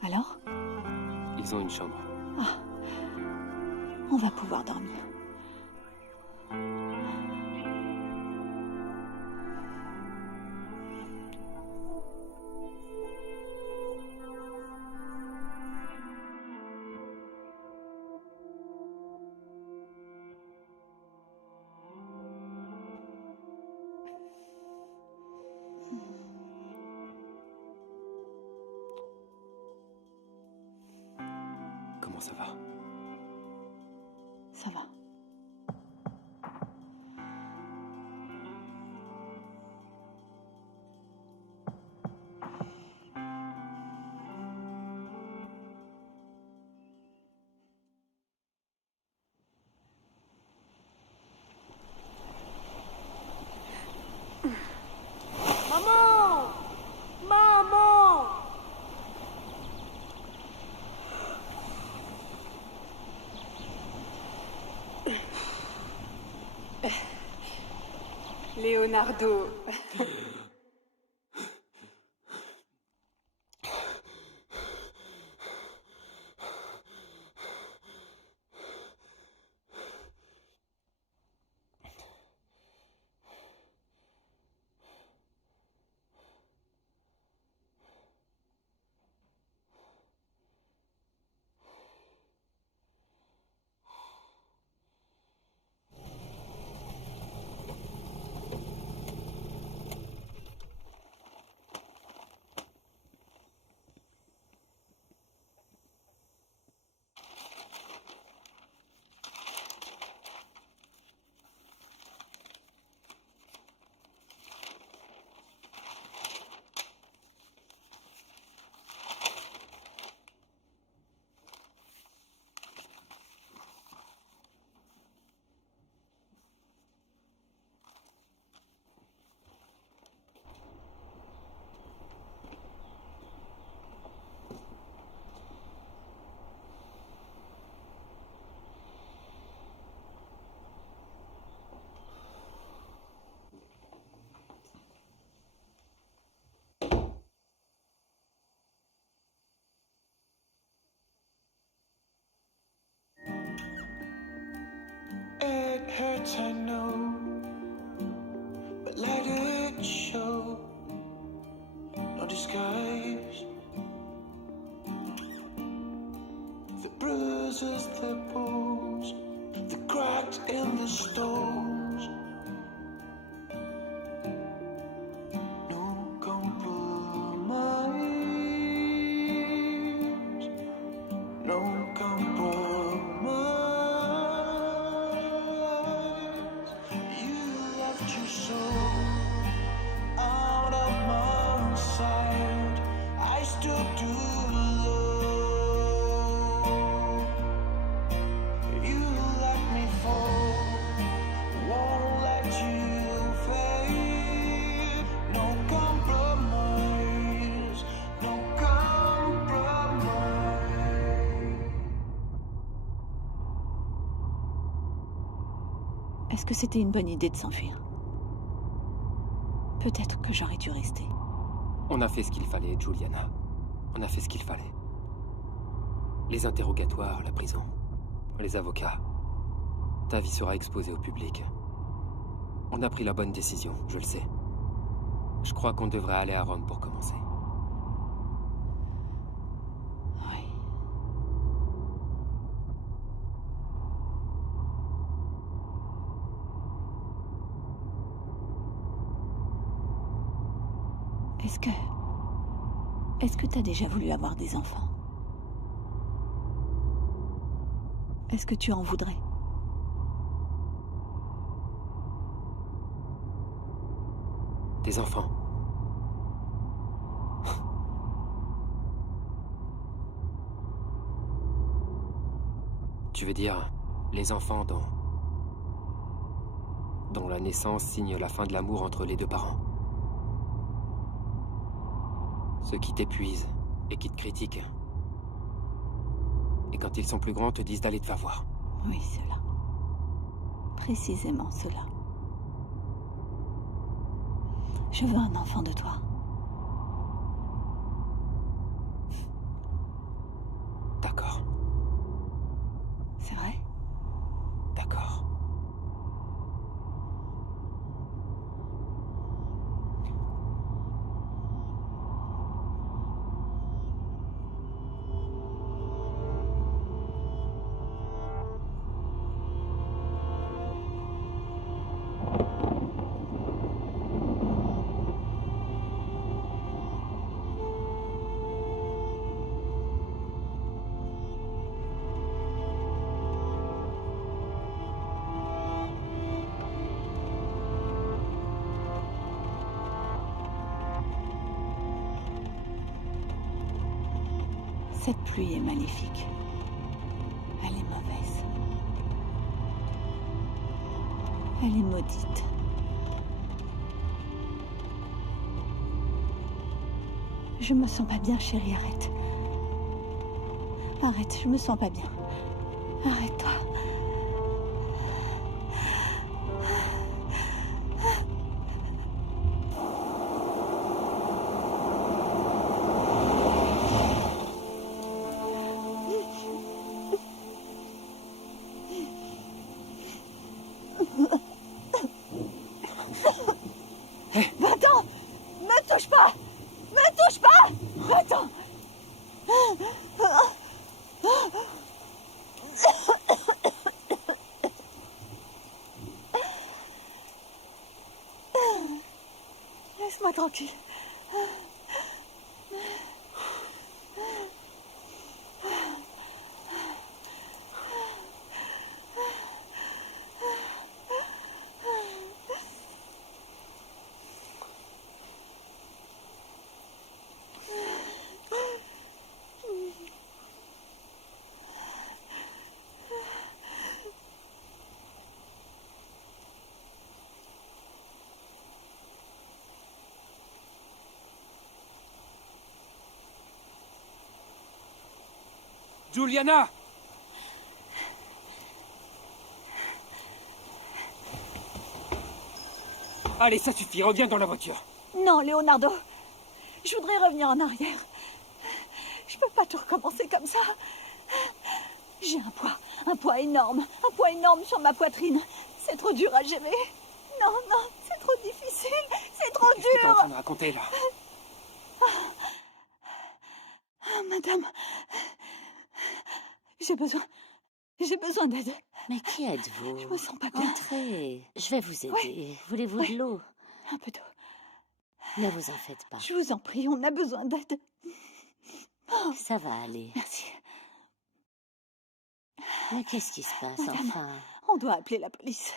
Alors? Ils ont une chambre. Ah, on va pouvoir dormir. comment ça va. Ça va. Maman! Maman! Leonardo. It hurts, I know, but let it show. No disguise. The bruises, the bones, the cracks in the stones. No compromise. No compromise. You left your soul out of my sight. I still do love. You let me fall, won't let you fade. No compromise, no compromise. Est-ce que c'était une bonne idée de s'enfuir? Peut-être que j'aurais dû rester. On a fait ce qu'il fallait, Juliana. On a fait ce qu'il fallait. Les interrogatoires, la prison, les avocats. Ta vie sera exposée au public. On a pris la bonne décision, je le sais. Je crois qu'on devrait aller à Rome pour commencer. Oui. Est-ce que t'as déjà voulu avoir des enfants? Est-ce que tu en voudrais? Des enfants. Tu veux dire les enfants dont la naissance signe la fin de l'amour entre les deux parents? Ceux qui t'épuisent et qui te critiquent. Et quand ils sont plus grands, te disent d'aller te faire voir. Oui, cela. Précisément cela. Je veux un enfant de toi. D'accord, C'est vrai? d'accord. Cette pluie est maléfique. Elle est mauvaise. Elle est maudite. Je me sens pas bien, chérie, arrête. Arrête, je me sens pas bien. Arrête-toi. Va-t'en! Me touche pas! Me touche pas! Va-t'en! Laisse-moi tranquille. Juliana! Allez, ça suffit, reviens dans la voiture. Non, Leonardo. Je voudrais revenir en arrière. Je peux pas tout recommencer comme ça. J'ai un poids énorme sur ma poitrine. C'est trop dur à gérer. Non, non, c'est trop difficile. C'est trop Qu'est-ce que t'es en dur. train de raconter, là? Ah, madame, j'ai besoin d'aide. Mais qui êtes-vous? Je me sens pas bien. Entrez, je vais vous aider. Oui. Voulez-vous Oui. de l'eau? Un peu d'eau. Ne vous en faites pas. Je vous en prie, on a besoin d'aide. Oh, Ça va aller. merci. Mais qu'est-ce qui se passe, Madame. enfin? On doit appeler la police.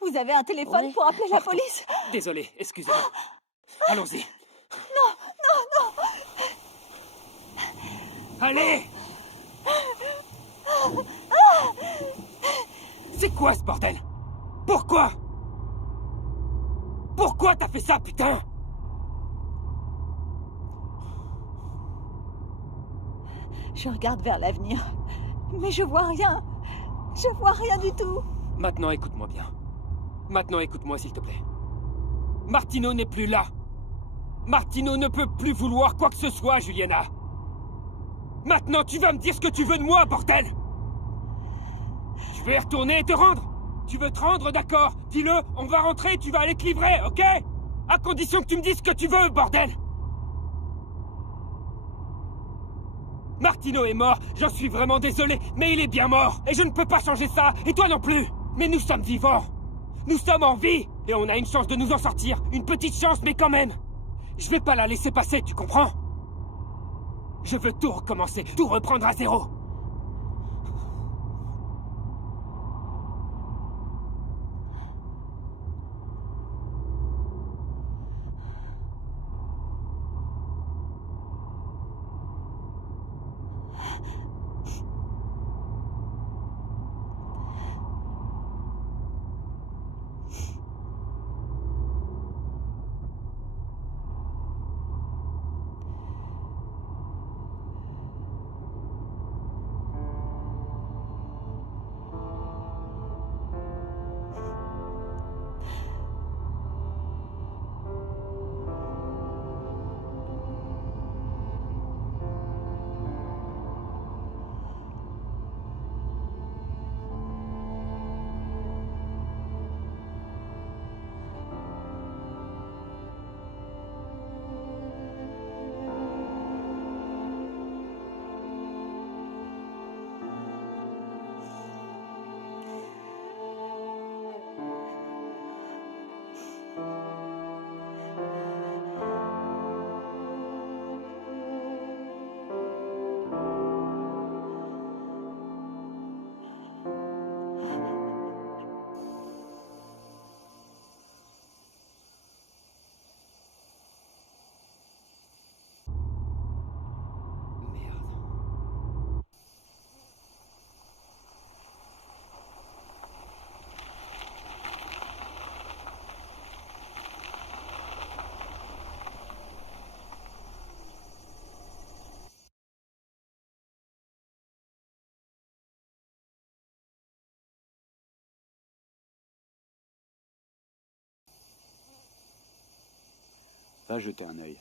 Vous avez un téléphone Oui. pour appeler la police? Désolé, excusez-moi. Allons-y. Non. Allez! C'est quoi ce bordel? Pourquoi? Pourquoi t'as fait ça, putain? Je regarde vers l'avenir, mais je vois rien. Je vois rien du tout. Maintenant, écoute-moi bien. Maintenant, écoute-moi, s'il te plaît. Martino n'est plus là. Martino ne peut plus vouloir quoi que ce soit, Juliana. Maintenant, tu vas me dire ce que tu veux de moi, bordel! Tu veux y retourner et te rendre? Tu veux te rendre, d'accord? Dis-le, on va rentrer, tu vas aller te livrer, ok? À condition que tu me dises ce que tu veux, bordel! Martino est mort, j'en suis vraiment désolé, mais il est bien mort, et je ne peux pas changer ça, et toi non plus! Mais nous sommes vivants! Nous sommes en vie! Et on a une chance de nous en sortir, une petite chance, mais quand même! Je vais pas la laisser passer, tu comprends? Je veux tout recommencer, tout reprendre à zéro! Va jeter un œil.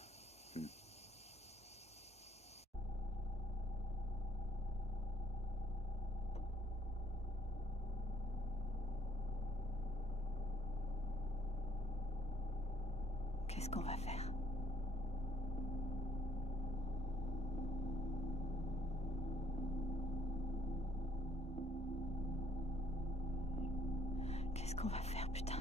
Qu'est-ce qu'on va faire? Qu'est-ce qu'on va faire, putain?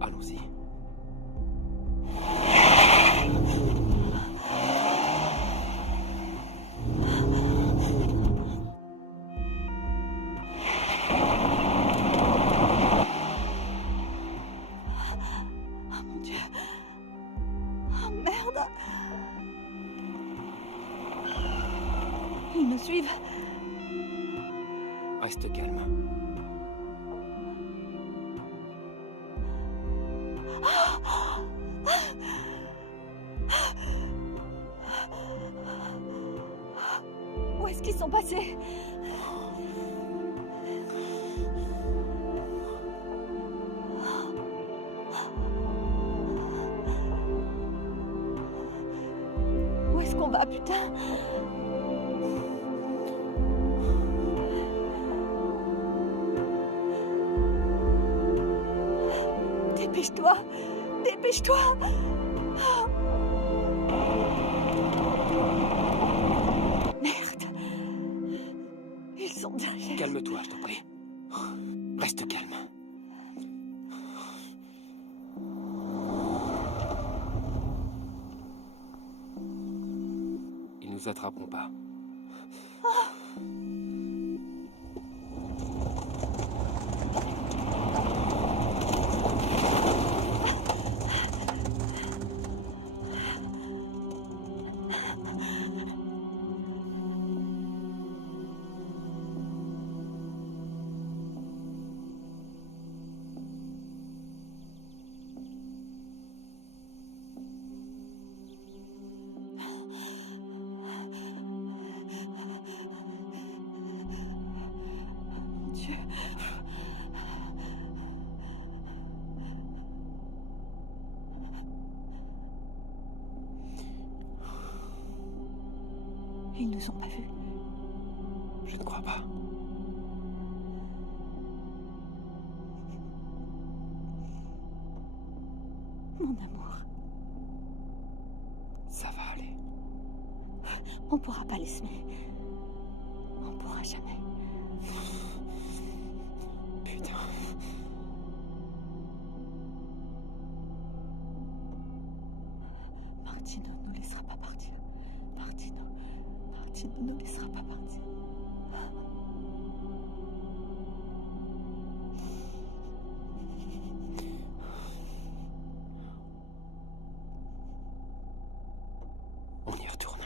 Allons-y. Oh mon Dieu! Oh merde! Ils nous suivent. Reste calme. Où est-ce qu'ils sont passés? Où est-ce qu'on va, putain? Dépêche-toi! Dépêche-toi! Merde! Ils sont derrière. Calme-toi, je t'en prie. Reste calme. Ils nous attraperont pas. Dieu. Ils nous ont pas vus. Je ne crois pas. Mon amour, Ça va aller. on pourra pas les semer. On pourra jamais. Putain. Martino ne nous laissera pas partir. Martino ne nous laissera pas partir. On y retourne.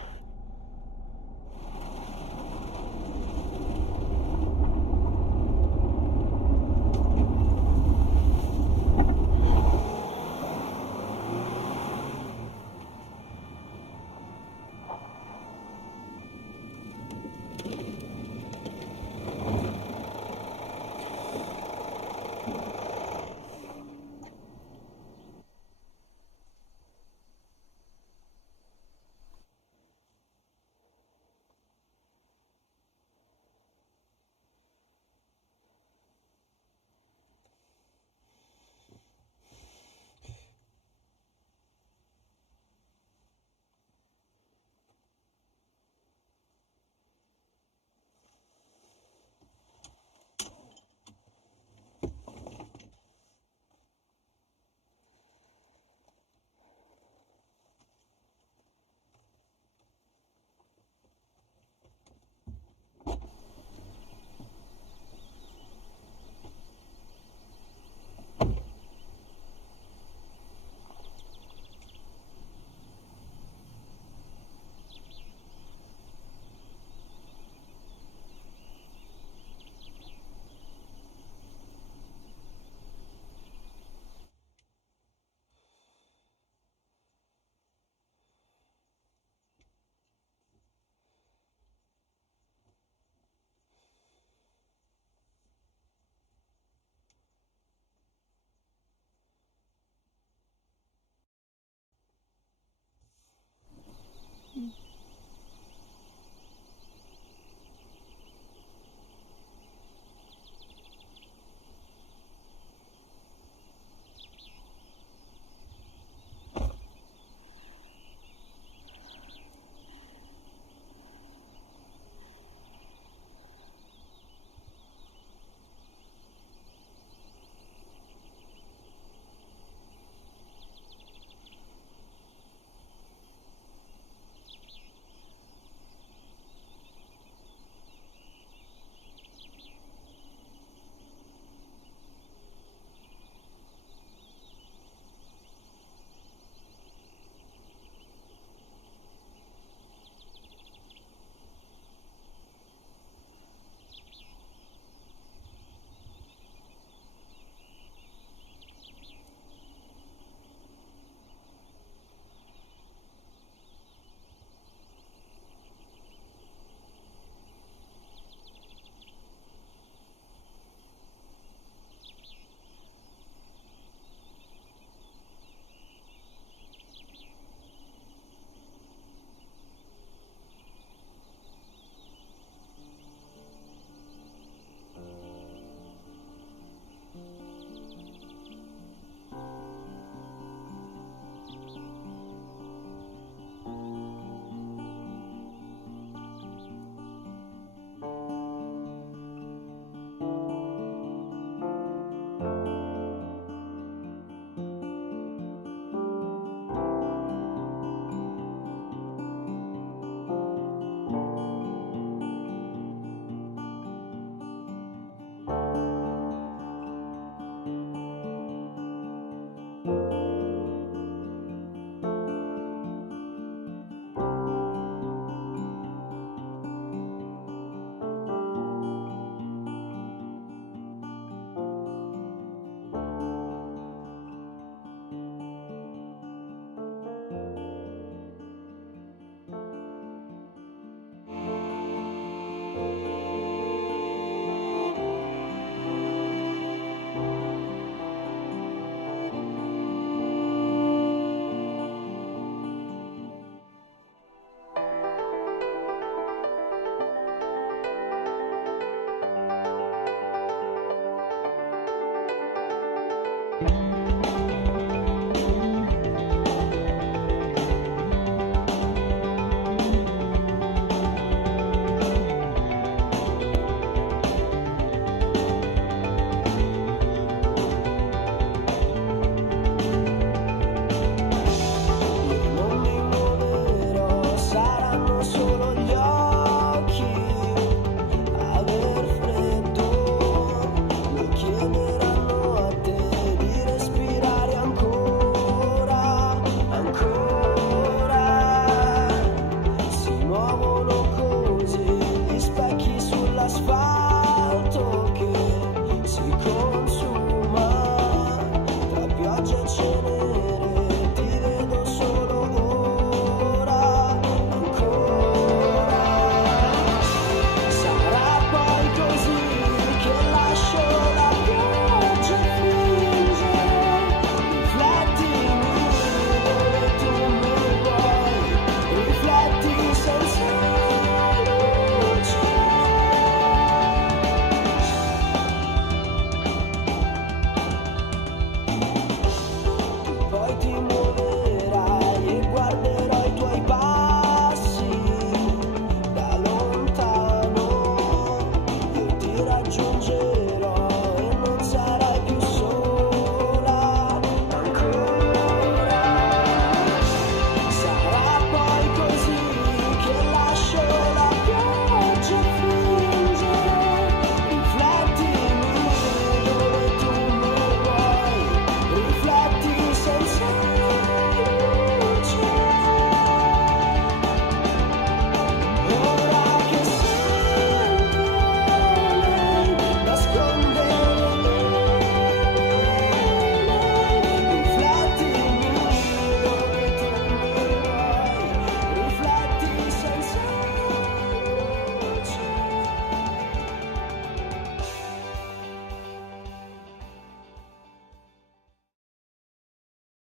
solo